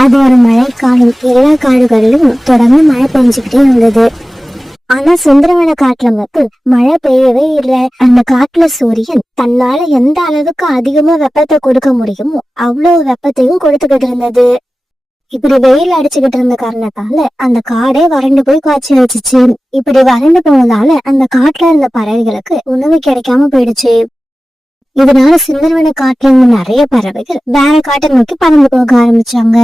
அது ஒரு மழைக்காலம். எல்லா காடுகளிலும் தொடர்ந்து மழை பெஞ்சுக்கிட்டே இருந்தது. ஆனா சுந்தரவன காட்டுல மட்டும் மழை பெய்யவே இல்லை. அந்த காட்டுல சூரியன் தன்னால எந்த அளவுக்கு அதிகமா வெப்பத்தை கொடுக்க முடியுமோ அவ்வளவு வெப்பத்தையும் கொடுத்துக்கிட்டு இருந்தது. இப்படி வெயில் அடிச்சுக்கிட்டு இருந்த காரணத்தால அந்த காடே வறண்டு போய் காய்ச்சி வச்சுச்சு. இப்படி வறண்டு போனதால அந்த காட்டுல இருந்த பறவைகளுக்கு உணவு கிடைக்காம போயிடுச்சு. இதனால சுந்தரவன காட்டுல இருந்த நிறைய பறவைகள் வேற காட்டை நோக்கி பறந்து போக ஆரம்பிச்சாங்க.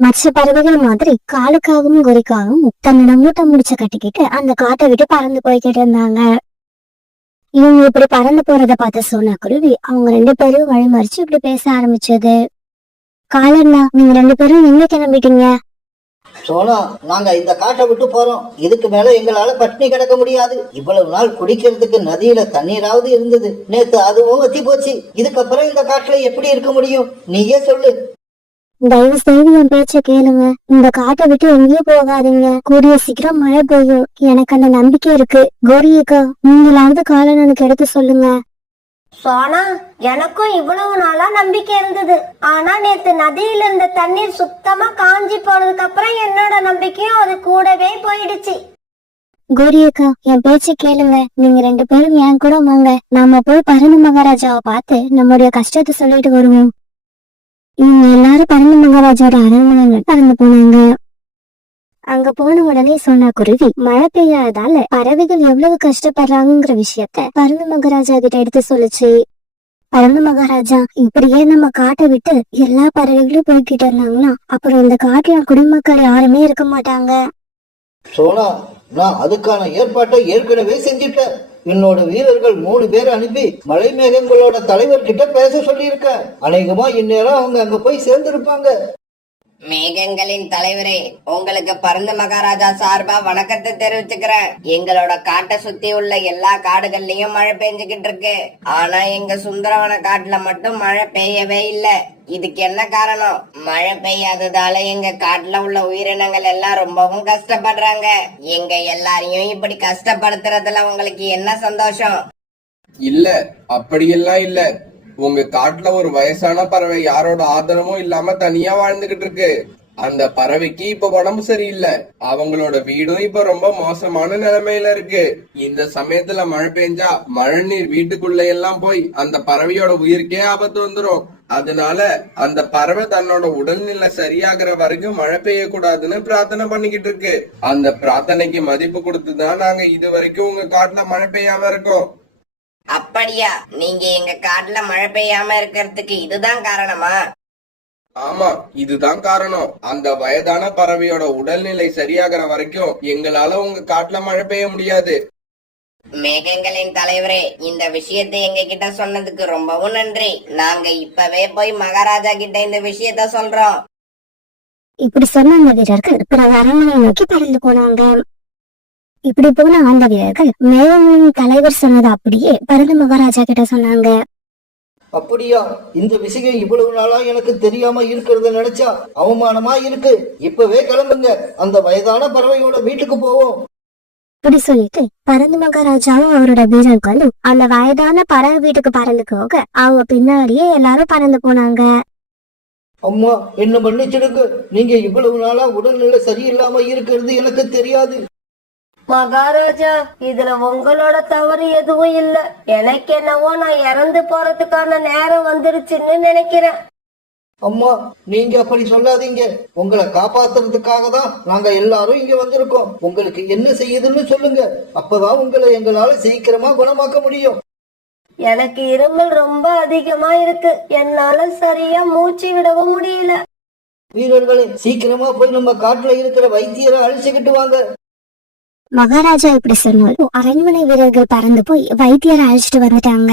மற்ற பறவைகள் மாதிரி காலுக்காகவும் குறிக்காகவும் தன்னோட மூட்டை முடிச்ச கட்டிக்கிட்டு அந்த காட்டை விட்டு பறந்து போய்கிட்டு இருந்தாங்க. இவங்க இப்படி பறந்து போறத பார்த்த சோனா குருவி அவங்க 2 பேரும் வழிமறிச்சு இப்படி பேச ஆரம்பிச்சது. காலண்ணா, நீங்க 2 பேரும் எங்க கிளம்பிட்டீங்க? சோனா, நாங்க இந்த காட்டை விட்டு போறோம். இதுக்கு மேல எங்களால பட்டினி கிடக்க முடியாது. இவ்வளவு நாள் குடிக்கிறதுக்கு நதியில தண்ணீராவது இருந்தது. நேத்து அதுவும் வத்தி போச்சு. இதுக்கப்புறம் இந்த காட்டுல எப்படி இருக்க முடியும்? நீயே சொல்லு. தயவு செய்து என் பேச்ச கேளுங்க. இந்த காட்டை விட்டு எங்கேயும் போகாதீங்க. கூடிய சீக்கிரம் மழை பெய்யும். எனக்கு அந்த நம்பிக்கை இருக்கு. கோரியக்கா, நீங்களாவது காலனுக்கு எடுத்து சொல்லுங்க. சோனா, எனக்கும் இவ்வளவு நாளா நம்பிக்கை இருந்தது. ஆனா நேத்து நதியில இருந்த தண்ணீர் சுத்தமா காஞ்சி போனதுக்கு அப்புறம் என்னோட நம்பிக்கையும் அது கூடவே போயிடுச்சு. கோரியக்கா, என் பேச்ச கேளுங்க. நீங்க 2 பேரும் என் கூட வாங்க. நாம போய் பரந்த மகாராஜாவை பார்த்து நம்முடைய கஷ்டத்தை சொல்லிட்டு வருவோம். இவங்க எல்லாரும் பரந்த மகாராஜாவோட அரண்மனையில பறந்து போனாங்க. அங்க போன உடனே சொன்ன குருவி மழை பெய்யாததால பறவைகள் எவ்வளவு கஷ்டப்படுறாங்கிற விஷயத்த பரந்த மகாராஜா கிட்ட எடுத்து சொல்லுச்சு. பரந்த மகாராஜா, இப்படியே நம்ம காட்டை விட்டு எல்லா பறவைகளும் போய்கிட்டு இருந்தாங்கன்னா அப்புறம் இந்த காட்டுல குடிமக்கள் யாருமே இருக்க மாட்டாங்க. சோனா, நான் அதுக்கான ஏற்பாட்டை ஏற்கனவே செஞ்சுட்டேன். என்னோட வீரர்கள் 3 பேர் அனுப்பி மலை மேகங்களோட தலைவர் கிட்ட பேச சொல்லியிருக்க. அநேகமா இந்நேரம் அவங்க அங்க போய் சேர்ந்திருப்பாங்க. மேகங்களின் தலைவரே, உங்களுக்கு பரந்த மகாராஜா சார்பா வணக்கத்தை தெரிவிச்சுக்கிறேன். எங்களோட காட்டை சுத்தி உள்ள எல்லா காடுகள்லயும் மழை பெஞ்சுக்கிட்டு இருக்கு. ஆனா எங்க சுந்தரவன காட்டுல மட்டும் மழை பெய்யவே இல்ல. இதுக்கு என்ன காரணம்? மழை பெய்யாததால எங்க காட்டுல உள்ள உயிரினங்கள் எல்லாம் ரொம்பவும் கஷ்டப்படுறாங்க. எங்க எல்லாரையும் இப்படி கஷ்டப்படுத்துறதுல உங்களுக்கு என்ன சந்தோஷம்? இல்ல, அப்படியெல்லாம் இல்ல. உங்க காட்டுல ஒரு வயசான பறவை யாரோட ஆதரவும் இல்லாம தனியா வாழ்ந்துகிட்டு இருக்கு. அந்த பறவைக்கு இப்ப உடம்பு சரியில்லை. அவங்களோட வீடும் இப்ப ரொம்ப மோசமான நிலைமையில இருக்கு. இந்த சமயத்துல மழை பெஞ்சா மழை நீர் வீட்டுக்குள்ள எல்லாம் போய் அந்த பறவையோட உயிருக்கே ஆபத்து வந்துரும். அதனால அந்த பறவை தன்னோட உடல்நிலை சரியாகிற வரைக்கும் மழை பெய்யக்கூடாதுன்னு பிரார்த்தனை பண்ணிக்கிட்டு இருக்கு. அந்த பிரார்த்தனைக்கு மதிப்பு கொடுத்துதான் நாங்க இது வரைக்கும் உங்க காட்டுல மழை பெய்யாம இருக்கோம். அப்படியா? நீங்க எங்க காட்டுல மழை பெய்யாம இருக்கிறதுக்கு இதுதான் காரணமா? ஆமா, இதுதான் காரணம். அந்த வயதான பறவையோட உடல்நிலை சரியாகிற வரைக்கும் எங்களால உங்க காட்டுல மழை பெய்ய முடியாது. மேகங்களின் தலைவரே, இந்த விஷயத்தை எங்க கிட்ட சொன்னதுக்கு ரொம்பவும் நன்றி. நாங்க இப்பவே போய் மகாராஜா கிட்ட இந்த விஷயத்த சொல்றோம். இப்படி சொன்ன அந்த வீரர்கள் பிறகு அரண்மனை நோக்கி பறந்து போனாங்க. இப்படி போன அந்த வீரர்கள் மேகங்களின் தலைவர் சொன்னது அப்படியே பரந்த மகாராஜா கிட்ட சொன்னாங்க. அப்படியா? இந்த விஷயம் இவ்வளவு நாளா எனக்கு தெரியாம இருக்கிறத நினைச்சா அவமானமா இருக்கு. இப்பவே கிளம்புங்க, அந்த வயதான பறவையோட வீட்டுக்கு போவோம். இப்படி சொல்லிட்டு பரந்த மகாராஜாவும் அவரோட வீரர்களும் அந்த வயதான பறவை வீட்டுக்கு பறந்து போக அவங்க பின்னாடியே எல்லாரும் பறந்து போனாங்க. அம்மா, என்ன மன்னிச்சிடுங்க. நீங்க இவ்வளவு நாளா உடல்நிலை சரியில்லாம இருக்கிறது எனக்கு தெரியாது. மகாராஜா, இதுல உங்களோட தவறு எதுவும் இல்ல. எனக்கு என்னவோ நான் இறந்து போறதுக்கான நேரம் வந்துருச்சுன்னு நினைக்கிறேன். அம்மா, நீங்க அப்படி சொல்லாதீங்க. உங்களை காப்பாத்துறதுக்காக தான் நாங்க எல்லாரும் இங்க வந்திருக்கோம். உங்களுக்கு என்ன செய்யுதுன்னு சொல்லுங்க. அப்பதான் உங்களை எங்களால சீக்கிரமா குணமாக்க முடியும். எனக்கு இருமல் ரொம்ப அதிகமா இருக்கு. என்னால சரியா மூச்சு விடவும் முடியல. வீரர்களே, சீக்கிரமா போய் நம்ம காட்டுல இருக்கிற வைத்தியரை அழைச்சுக்கிட்டு வாங்க. மகாராஜா இப்படி சொன்னாலும் அரண்மனை வீரர்கள் பறந்து போய் வைத்தியரை அழைச்சிட்டு வந்துட்டாங்க.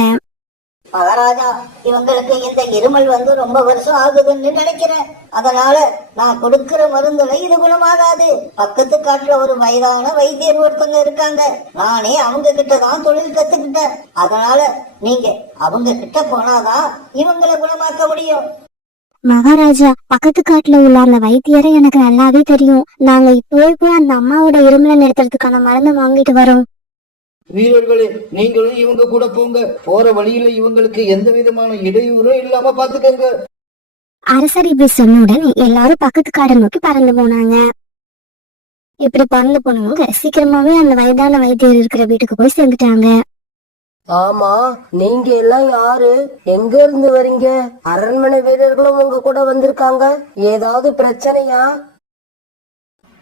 மகாராஜா, இவங்களுக்கு இந்த இருமல் வந்து ரொம்ப வருஷம் ஆகுதுன்னு நினைக்கிறேன். அதனால நான் கொடுக்கிற மருந்துல இது குணமாகாது. பக்கத்து காட்டுல ஒரு வயதான வைத்தியர் ஒருத்தவங்க இருக்காங்க. நானே அவங்க கிட்டதான் தொழில் கத்துக்கிட்டேன். அதனால நீங்க அவங்க கிட்ட போனாதான் இவங்களை குணமாக்க முடியும். மகாராஜா, பக்கத்து காட்டுல உள்ள அந்த வைத்தியரை எனக்கு நல்லாவே தெரியும். நாங்க போய் அந்த அம்மாவோட இருமலை நிறுத்துறதுக்கான மருந்து வாங்கிட்டு வரோம். வீரர்களே, நீங்களும் இவங்க கூட போங்க. போற வழியில இவங்களுக்கு எந்த விதமான இடையூறும் இல்லாம பாத்துக்கங்க. அரசர் இப்படி சொன்ன உடனே எல்லாரும் பக்கத்து காடை நோக்கி பறந்து போனாங்க. இப்படி பறந்து போனவங்க சீக்கிரமாவே அந்த வயதான வைத்தியர் இருக்கிற வீட்டுக்கு போய் சேர்ந்துட்டாங்க. ஆமா, நீங்க எல்லாம் யாரு? எங்க இருந்து வரீங்க? அரண்மனை வீரர்களும் உங்க கூட வந்திருக்காங்க. ஏதாவது பிரச்சனையா?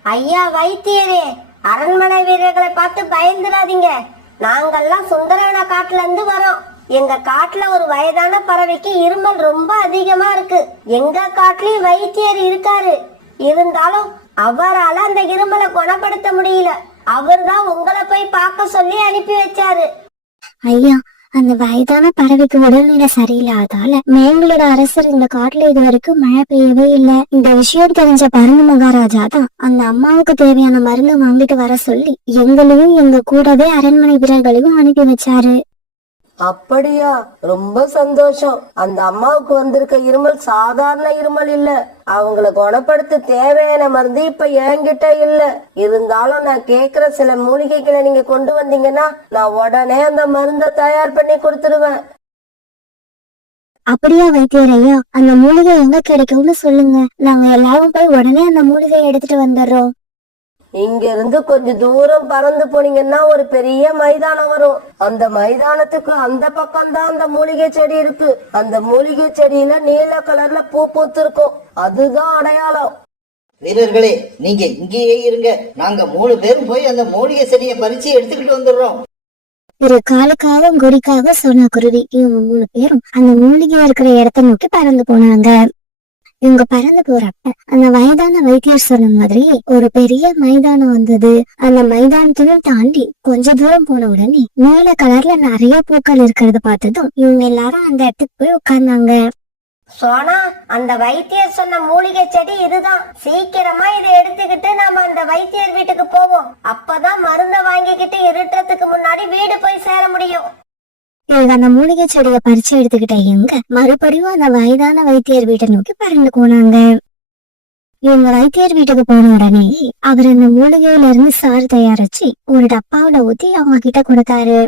ஐயா வைத்தியரே, அரண்மனை வீரர்களை பார்த்து பயந்துடாதீங்க. நாங்கெல்லாம் சுந்தரவன காட்டுல இருந்து வரோம். எங்க காட்டுல ஒரு வயதான பறவைக்கு இருமல் ரொம்ப அதிகமா இருக்கு. எங்க காட்டுலயும் வைத்தியர் இருக்காரு. இருந்தாலும் அவரால அந்த இருமலை குணப்படுத்த முடியல. அவர்தான் உங்களை போய் பார்க்க சொல்லி அனுப்பி வச்சாரு. ஐயா, அந்த வயதான பறவைக்கு உடல்நிலை சரியில்லாதால மேங்களோட அரசர் இந்த காட்டுல இது வரைக்கும் மழை பெய்யவே இல்ல. இந்த விஷயம் தெரிஞ்ச பரந்த மகாராஜா தான் அந்த அம்மாவுக்கு தேவையான மருந்து வாங்கிட்டு வர சொல்லி எங்களையும் எங்க கூடவே அரண்மனை வீரர்களையும் அனுப்பி வச்சாரு. அப்படியா? ரொம்ப சந்தோஷம். அந்த அம்மாவுக்கு வந்திருக்க இருமல் சாதாரண இருமல் இல்ல. அவங்கள குணப்படுத்த தேவையான மருந்து இப்ப என்கிட்ட இல்ல. இருந்தாலும் நான் கேக்குற சில மூலிகைகளை நீங்க கொண்டு வந்தீங்கன்னா நான் உடனே அந்த மருந்தை தயார் பண்ணி கொடுத்துருவேன். அப்படியா வைத்தியர் ஐயா? அந்த மூலிகை எங்க கிடைக்கும்னு சொல்லுங்க. நாங்க எல்லாரும் போய் உடனே அந்த மூலிகையை எடுத்துட்டு வந்துடுறோம். இங்க இருந்து கொஞ்சம் தூரம் பறந்து போனீங்கன்னா ஒரு பெரிய மைதானம் வரும். அந்த மைதானத்துக்கு அந்த பக்கம் தான் அந்த மூலிகை செடி இருக்கு. அந்த மூலிகை செடியில நீல கலர்ல பூ பூத்து இருக்கும். அதுதான் அடையாளம். வீரர்களே, நீங்க இங்கேயே இருங்க. நாங்க 3 பேரும் போய் அந்த மூலிகை செடியை பறிச்சு எடுத்துக்கிட்டு வந்துடுறோம். ஒரு காலுக்காகவும் குறிக்காக சொன்ன குருவி இவங்க 3 பேரும் அந்த மூலிகை இருக்கிற இடத்த நோக்கி பறந்து போனாங்க. இவங்க பறந்து போறப்ப அந்த வயதான வைத்தியர் சொன்ன மாதிரி ஒரு பெரிய மைதானம் வந்தது. அந்த மைதானத்தையும் தாண்டி கொஞ்ச தூரம் போன உடனே நீல கலர்ல நிறைய பூக்கள் இருக்கிறத பார்த்ததும் இவங்க எல்லாரும் அந்த இடத்துக்கு போய் உட்கார்ந்தாங்க. சோனா, அந்த வைத்தியர் சொன்ன மூலிகை செடி இதுதான். சீக்கிரமா இதை எடுத்துக்கிட்டு நாம அந்த வைத்தியர் வீட்டுக்கு போவோம். அப்பதான் மருந்த வாங்கிக்கிட்டு இருட்டுறதுக்கு முன்னாடி வீடு போய் சேர முடியும். இவங்க அந்த மூலிகை செடியை பறிச்சு எடுத்துக்கிட்ட இவங்க மறுபடியும் அந்த வயதான வைத்தியர் வீட்டை நோக்கி பறந்து போனாங்க. இவங்க வைத்தியர் வீட்டுக்கு போன உடனே அவர் அந்த மூலிகையில இருந்து சாறு தயாரிச்சு ஒரு டப்பாவில ஊத்தி அவங்க கிட்ட கொடுத்தாரு.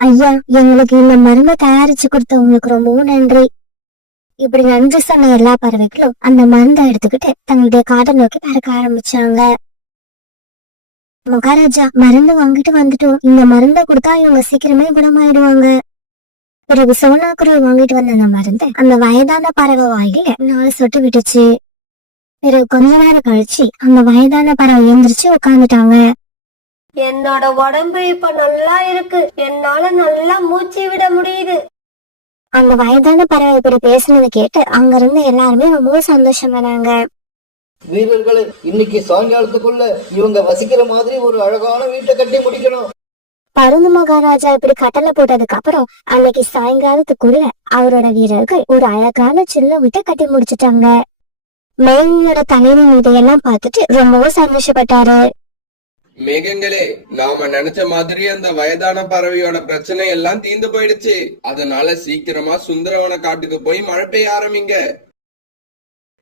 ஐயா, எங்களுக்கு இந்த மருந்தை தயாரிச்சு கொடுத்தவங்களுக்கு ரொம்பவும் நன்றி. இப்படி நன்றி சொன்ன எல்லா பறவைகளும் அந்த மருந்தை எடுத்துக்கிட்டு தங்களுடைய காட்டை நோக்கி பறக்க ஆரம்பிச்சாங்க. மகாராஜா, மருந்து வாங்கிட்டு வந்துட்டோம். இந்த மருந்தை கொடுத்தா இவங்க சீக்கிரமே குணமாயிடுவாங்க. பிறகு சோனாக்குருவி வாங்கிட்டு வந்த அந்த மருந்தை அந்த வயதான பறவை வாயில 4 சொட்டு விட்டுச்சு. பிறகு கொஞ்ச நேரம் கழிச்சு அந்த வயதான பறவை எழுந்திரிச்சு உட்காந்துட்டாங்க. என்னோட உடம்பு இப்ப நல்லா இருக்கு. என்னால நல்லா மூச்சு விட முடியுது. அந்த வயதான பறவை இப்படி பேசுனதை கேட்டு அங்க இருந்து எல்லாருமே ரொம்ப சந்தோஷமானாங்க. வீரர்களே, இன்னைக்கு சாயங்காலத்துக்குள்ள இவங்க வசிக்கிற மாதிரி ஒரு அழகான வீட்டை கட்டி முடிக்கணும். பருந்து மகாராஜா இப்படி கட்டளை போட்டதுக்கு அப்புறம் அன்னைக்கு சாயங்காலத்துக்குள்ள அவரோட வீரர்கள் ஒரு அழகான சின்ன வீட்டை கட்டி முடிச்சுட்டாங்க. மேங்களோட தலைவன் இதையெல்லாம் பார்த்துட்டு ரொம்பவும் சந்தோஷப்பட்டாரு. மேகங்களே, நாம நினைச்ச மாதிரி அந்த வயதான பறவையோட பிரச்சனை எல்லாம் தீர்ந்து போயிடுச்சு. அதனால சீக்கிரமா சுந்தரவன காட்டுக்கு போய் மழை பெய்ய ஆரம்பிங்க.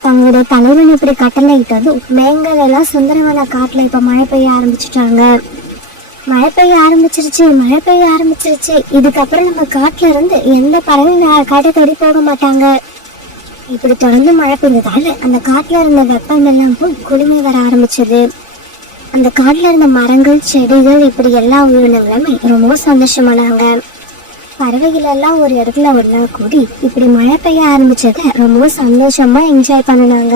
தங்களுடைய தலைவன் இப்படி கட்டளை இட்டதும் மேங்கள் எல்லாம் சுந்தரவன காட்டுல இப்ப மழை பெய்ய ஆரம்பிச்சுட்டாங்க. மழை பெய்ய ஆரம்பிச்சிருச்சு. இதுக்கப்புறம் நம்ம காட்டுல இருந்து எந்த பறவையும் காட்டை தேடி போக மாட்டாங்க. இப்படி தொடர்ந்து மழை பெய்ஞ்சதால அந்த காட்டுல இருந்த வெப்பம் எல்லாம் போய் குளுமை வர ஆரம்பிச்சது. அந்த காட்டுல இருந்த மரங்கள், செடிகள், இப்படி எல்லா உயிரினங்களுமே ரொம்ப சந்தோஷமானாங்க. பறவைகள் எல்லாம் ஒரு இடத்துல ஒண்ணா கூடி இப்படி மழை பெய்ய ஆரம்பிச்சத ரொம்ப சந்தோஷமா என்ஜாய் பண்ணினாங்க.